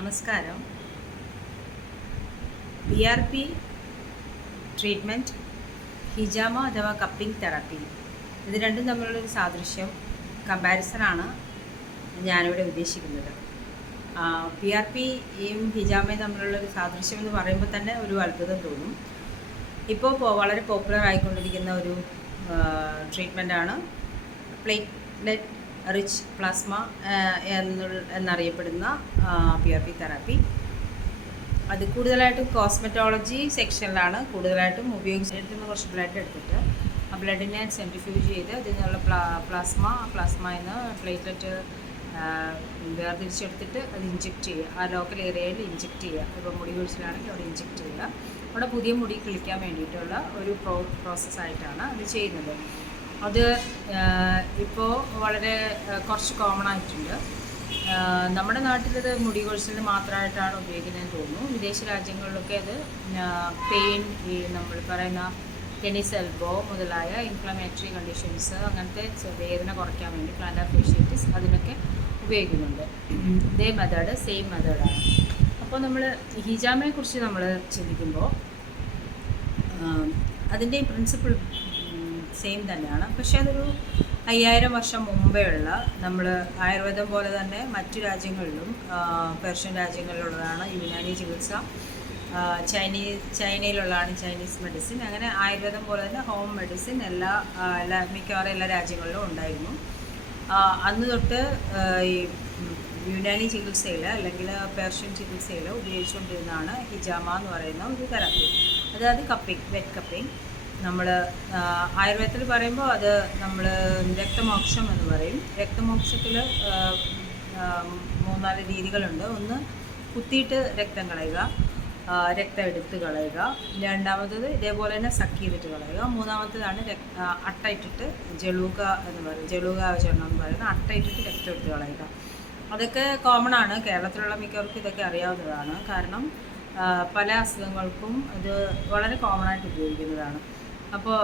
നമസ്കാരം. PRP treatment, ഹിജാമ അഥവാ cupping therapy, ഇത് രണ്ടും തമ്മിലുള്ളൊരു കമ്പാരിസണാണ് ഞാനിവിടെ ഉദ്ദേശിക്കുന്നത്. PRPയും ഹിജാമയും തമ്മിലുള്ളൊരു സാദൃശ്യം എന്ന് പറയുമ്പോൾ തന്നെ ഒരു അത്ഭുതം തോന്നും. ഇപ്പോൾ വളരെ പോപ്പുലർ ആയിക്കൊണ്ടിരിക്കുന്ന ഒരു ട്രീറ്റ്മെൻറ്റാണ് പ്ലേറ്റ്ലെറ്റ് റിച്ച് പ്ലാസ്മ എന്നറിയപ്പെടുന്ന PRP തെറാപ്പി. അത് കൂടുതലായിട്ടും കോസ്മെറ്റോളജി സെക്ഷനിലാണ് കൂടുതലായിട്ടും ഉപയോഗിച്ചിരുന്ന. കുറച്ച് ബ്ലഡ് എടുത്തിട്ട് ആ ബ്ലഡിനെ സെൻട്രിഫ്യൂജ് ചെയ്ത് അതിൽ നിന്നുള്ള പ്ലാസ്മയിൽ നിന്ന് പ്ലേറ്റ്ലെറ്റ് വേർതിരിച്ചെടുത്തിട്ട് അത് ഇഞ്ചെക്റ്റ് ചെയ്യുക. ആ ലോക്കൽ ഏരിയയിൽ ഇഞ്ചെക്റ്റ് ചെയ്യുക. ഇപ്പോൾ മുടി കൊഴിച്ചിലാണെങ്കിൽ അവിടെ ഇഞ്ചെക്റ്റ് ചെയ്യുക. അവിടെ പുതിയ മുടി കിളിക്കാൻ വേണ്ടിയിട്ടുള്ള ഒരു പ്രോസസ്സായിട്ടാണ് അത് ചെയ്യുന്നത്. അത് ഇപ്പോൾ വളരെ കുറച്ച് കോമൺ ആയിട്ടുണ്ട്. നമ്മുടെ നാട്ടിലത് മുടി കൊഴിച്ചിലിന് മാത്രമായിട്ടാണ് ഉപയോഗിക്കുന്നതെന്ന് തോന്നുന്നു. വിദേശ രാജ്യങ്ങളിലൊക്കെ അത് പെയിൻ, ഈ നമ്മൾ പറയുന്ന ടെന്നീസ് എൽബോ മുതലായ ഇൻഫ്ലമേറ്ററി കണ്ടീഷൻസ്, അങ്ങനത്തെ വേദന കുറയ്ക്കാൻ വേണ്ടി പ്ലാന്റാർ ഫേഷ്യേറ്റിസ് അതിനൊക്കെ ഉപയോഗിക്കുന്നുണ്ട്. സെയിം മെത്തേഡാണ്. അപ്പോൾ നമ്മൾ ഹിജാമയെക്കുറിച്ച് നമ്മൾ ചിന്തിക്കുമ്പോൾ അതിൻ്റെ പ്രിൻസിപ്പിൾ സെയിം തന്നെയാണ്. പക്ഷേ അതൊരു 5000 വർഷം മുമ്പേ ഉള്ള, നമ്മൾ ആയുർവേദം പോലെ തന്നെ മറ്റു രാജ്യങ്ങളിലും പേർഷ്യൻ രാജ്യങ്ങളിലുള്ളതാണ് യുനാനി ചികിത്സ, ചൈനയിലുള്ളതാണ് ചൈനീസ് മെഡിസിൻ. അങ്ങനെ ആയുർവേദം പോലെ തന്നെ ഹോം മെഡിസിൻ മിക്കവാറും എല്ലാ രാജ്യങ്ങളിലും ഉണ്ടായിരുന്നു. അന്ന് തൊട്ട് ഈ യുനാനി ചികിത്സയിൽ അല്ലെങ്കിൽ പേർഷ്യൻ ചികിത്സയിൽ ഉപയോഗിച്ചുകൊണ്ടിരുന്നതാണ് ഹിജാമ എന്ന് പറയുന്ന ഒരു തെറാപ്പി. അതായത് വെറ്റ് കപ്പിംഗ്. നമ്മൾ ആയുർവേദത്തിൽ പറയുമ്പോൾ അത് നമ്മൾ രക്തമോക്ഷം എന്ന് പറയും. രക്തമോക്ഷത്തിൽ 3-4 രീതികളുണ്ട്. ഒന്ന്, കുത്തിയിട്ട് രക്തം കളയുക, രക്തം എടുത്ത് കളയുക. രണ്ടാമത്തത് ഇതേപോലെ തന്നെ സക്ക് ചെയ്തിട്ട് കളയുക. മൂന്നാമത്തേതാണ് അട്ടയിട്ടിട്ട് ജലൂക എന്ന് പറയും, ജലൂകാചരണം എന്ന് പറയുന്ന അട്ടയിട്ടിട്ട് രക്തം എടുത്ത് കളയുക. അതൊക്കെ കോമൺ ആണ്. കേരളത്തിലുള്ള മിക്കവർക്കും ഇതൊക്കെ അറിയാവുന്നതാണ്. കാരണം പല അസുഖങ്ങൾക്കും ഇത് വളരെ കോമൺ ആയിട്ട് ഉപയോഗിക്കുന്നതാണ്. അപ്പോൾ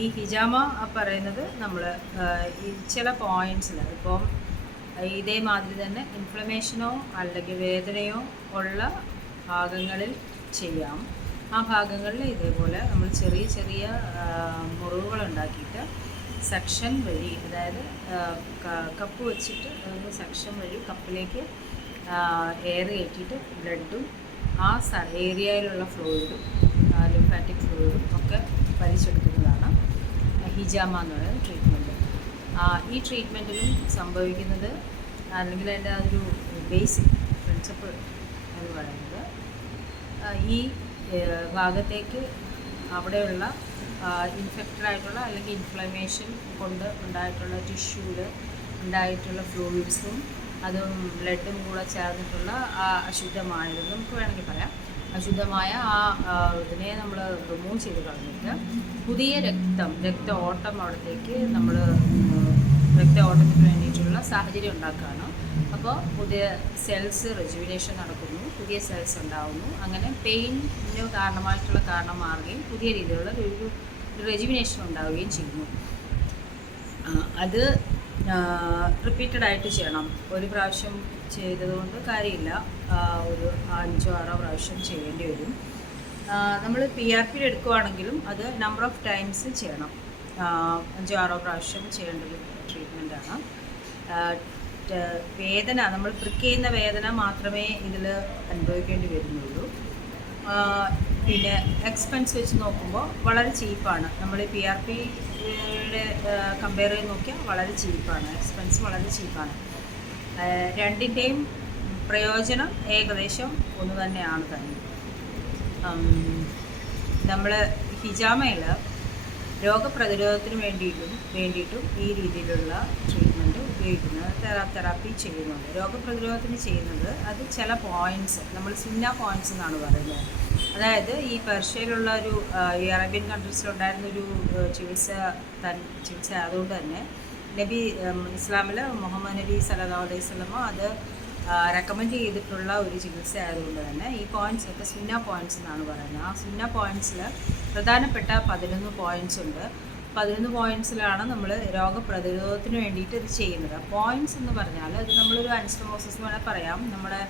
ഈ ഹിജാമ പറയുന്നത് നമ്മൾ ഈ ചില പോയിൻറ്റ്സിൽ, ഇപ്പം ഇതേമാതിരി തന്നെ ഇൻഫ്ലമേഷനോ അല്ലെങ്കിൽ വേദനയോ ഉള്ള ഭാഗങ്ങളിൽ ചെയ്യാം. ആ ഭാഗങ്ങളിൽ ഇതേപോലെ നമ്മൾ ചെറിയ ചെറിയ മുറിവുകൾ ഉണ്ടാക്കിയിട്ട് സെക്ഷൻ വഴി, അതായത് കപ്പ് വെച്ചിട്ട് സെക്ഷൻ വഴി കപ്പിലേക്ക് എയർ കയറ്റിയിട്ട് ബ്ലഡും ആ ഏരിയയിലുള്ള ഫ്ലൂയിഡും ലിംഫാറ്റിക് ഫ്ലൂയിഡും ഒക്കെ വലിച്ചെടുക്കുന്നതാണ് ഹിജാമ എന്ന് പറയുന്ന ട്രീറ്റ്മെൻറ്റ്. ഈ ട്രീറ്റ്മെൻറ്റിലും സംഭവിക്കുന്നത്, അല്ലെങ്കിൽ അതിൻ്റെ ഒരു ബേസിക് പ്രിൻസിപ്പിൾ എന്ന് പറയുന്നത്, ഈ ഭാഗത്തേക്ക് അവിടെയുള്ള ഇൻഫെക്റ്റഡ് ആയിട്ടുള്ള അല്ലെങ്കിൽ ഇൻഫ്ലമേഷൻ കൊണ്ട് ഉണ്ടായിട്ടുള്ള ടിഷ്യൂവിൽ ഉണ്ടായിട്ടുള്ള ഫ്ലൂയിഡ്സും അതും ബ്ലഡും കൂടെ ചേർന്നിട്ടുള്ള ആ അശുദ്ധമായതെന്ന് നമുക്ക് വേണമെങ്കിൽ പറയാം, അശുദ്ധമായ ഇതിനെ നമ്മൾ റിമൂവ് ചെയ്ത് കളഞ്ഞിട്ട് പുതിയ രക്ത ഓട്ടം അവിടത്തേക്ക് നമ്മൾ ഓട്ടത്തിന് വേണ്ടിയിട്ടുള്ള സാഹചര്യം ഉണ്ടാക്കുകയാണ്. അപ്പോൾ പുതിയ സെൽസ് റെജുവിനേഷൻ നടക്കുന്നു, പുതിയ സെൽസ് ഉണ്ടാകുന്നു. അങ്ങനെ പെയിന് കാരണം മാറുകയും പുതിയ രീതിയിലുള്ള ഒരു റെജുവിനേഷൻ ഉണ്ടാവുകയും ചെയ്യുന്നു. അത് റിപ്പീറ്റഡായിട്ട് ചെയ്യണം. ഒരു പ്രാവശ്യം ചെയ്തതുകൊണ്ട് കാര്യമില്ല, ഒരു 5-6 പ്രാവശ്യം ചെയ്യേണ്ടി വരും. നമ്മൾ PRP എടുക്കുകയാണെങ്കിലും അത് നമ്പർ ഓഫ് ടൈംസ് ചെയ്യണം. 5-6 പ്രാവശ്യം ചെയ്യേണ്ട ഒരു ട്രീറ്റ്മെൻറ്റാണ്. വേദന, നമ്മൾ പ്രിക്ക് ചെയ്യുന്ന വേദന മാത്രമേ ഇതിൽ അനുഭവിക്കേണ്ടി വരുന്നുള്ളൂ. പിന്നെ എക്സ്പെൻസ് വെച്ച് നോക്കുമ്പോൾ വളരെ ചീപ്പാണ്. നമ്മൾ PRPയുടെ കമ്പയർ ചെയ്ത് നോക്കിയാൽ വളരെ ചീപ്പാണ്. എക്സ്പെൻസ് വളരെ ചീപ്പാണ്. രണ്ടിൻ്റെയും പ്രയോജനം ഏകദേശം ഒന്ന് തന്നെയാണ് തന്നെ. നമ്മൾ ഹിജാമയിൽ രോഗപ്രതിരോധത്തിന് വേണ്ടിയിട്ടും ഈ രീതിയിലുള്ള ട്രീറ്റ്മെൻറ്റ് ഉപയോഗിക്കുന്നത്, തെറാപ്പി ചെയ്യുന്നുണ്ട്. രോഗപ്രതിരോധത്തിന് ചെയ്യുന്നത് അത് ചില പോയിൻറ്റ്സ്, നമ്മൾ സുന്ന പോയിൻറ്റ്സ് എന്നാണ് പറയുന്നത്. അതായത് ഈ പേർഷ്യയിലുള്ള ഈ അറേബ്യൻ കൺട്രീസിലുണ്ടായിരുന്നൊരു ചികിത്സ അതുകൊണ്ട് തന്നെ ഇസ്ലാമിൽ മുഹമ്മദ് നബി സല്ലല്ലാഹു അലൈഹി വസല്ലം അത് റെക്കമെൻഡ് ചെയ്തിട്ടുള്ള ഒരു ചികിത്സ ആയതുകൊണ്ട് തന്നെ ഈ പോയിൻറ്റ്സ് ഒക്കെ സുന്ന പോയിൻറ്റ്സ് എന്നാണ് പറയുന്നത്. ആ സുന്ന പോയിൻറ്റ്സിൽ പ്രധാനപ്പെട്ട 11 പോയിൻറ്റ്സ് ഉണ്ട്. 11 പോയിൻറ്റ്സിലാണ് നമ്മൾ രോഗപ്രതിരോധത്തിന് വേണ്ടിയിട്ട് ഇത് ചെയ്യുന്നത്. പോയിൻറ്റ്സ് എന്ന് പറഞ്ഞാൽ അത് നമ്മളൊരു അനസ്റ്റമോസിസ് എന്ന് വേണമെങ്കിൽ പറയാം. നമ്മുടെ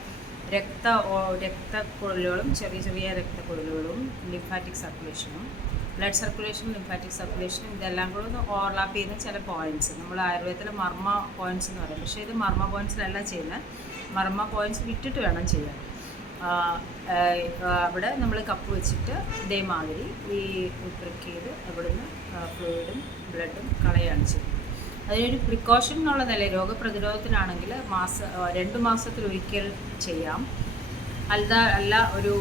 രക്തക്കുഴലുകളും ചെറിയ ചെറിയ രക്തക്കുഴലുകളും ലിംഫാറ്റിക് സർക്കുലേഷനും ബ്ലഡ് സർക്കുലേഷൻ ലിംഫാറ്റിക് സർക്കുലേഷൻ ഇതെല്ലാം കൂടെ ഒന്ന് ഓവർലാപ്പ് ചെയ്യുന്ന ചില പോയിൻറ്റ്സ് നമ്മൾ ആയുർവേദത്തിൽ മർമ്മ പോയിൻറ്റ്സ് എന്ന് പറയും. പക്ഷേ ഇത് മർമ്മ പോയിൻറ്റ്സിലല്ല ചെയ്യുന്നത്. മർമ്മ പോയിൻറ്റ്സ് വിട്ടിട്ട് വേണം ചെയ്യാൻ. അവിടെ നമ്മൾ കപ്പ് വെച്ചിട്ട് ഇതേമാതിരി ഈ പ്രിക്ക് ചെയ്ത് അവിടുന്ന് ഫ്ലൂയിഡും ബ്ലഡും കളയാണ് ചെയ്യുന്നത്. അതിനൊരു പ്രിക്കോഷൻ എന്നുള്ള നില രോഗപ്രതിരോധത്തിനാണെങ്കിൽ 2 മാസത്തിലൊരിക്കൽ ചെയ്യാം. അല്ല ഒരു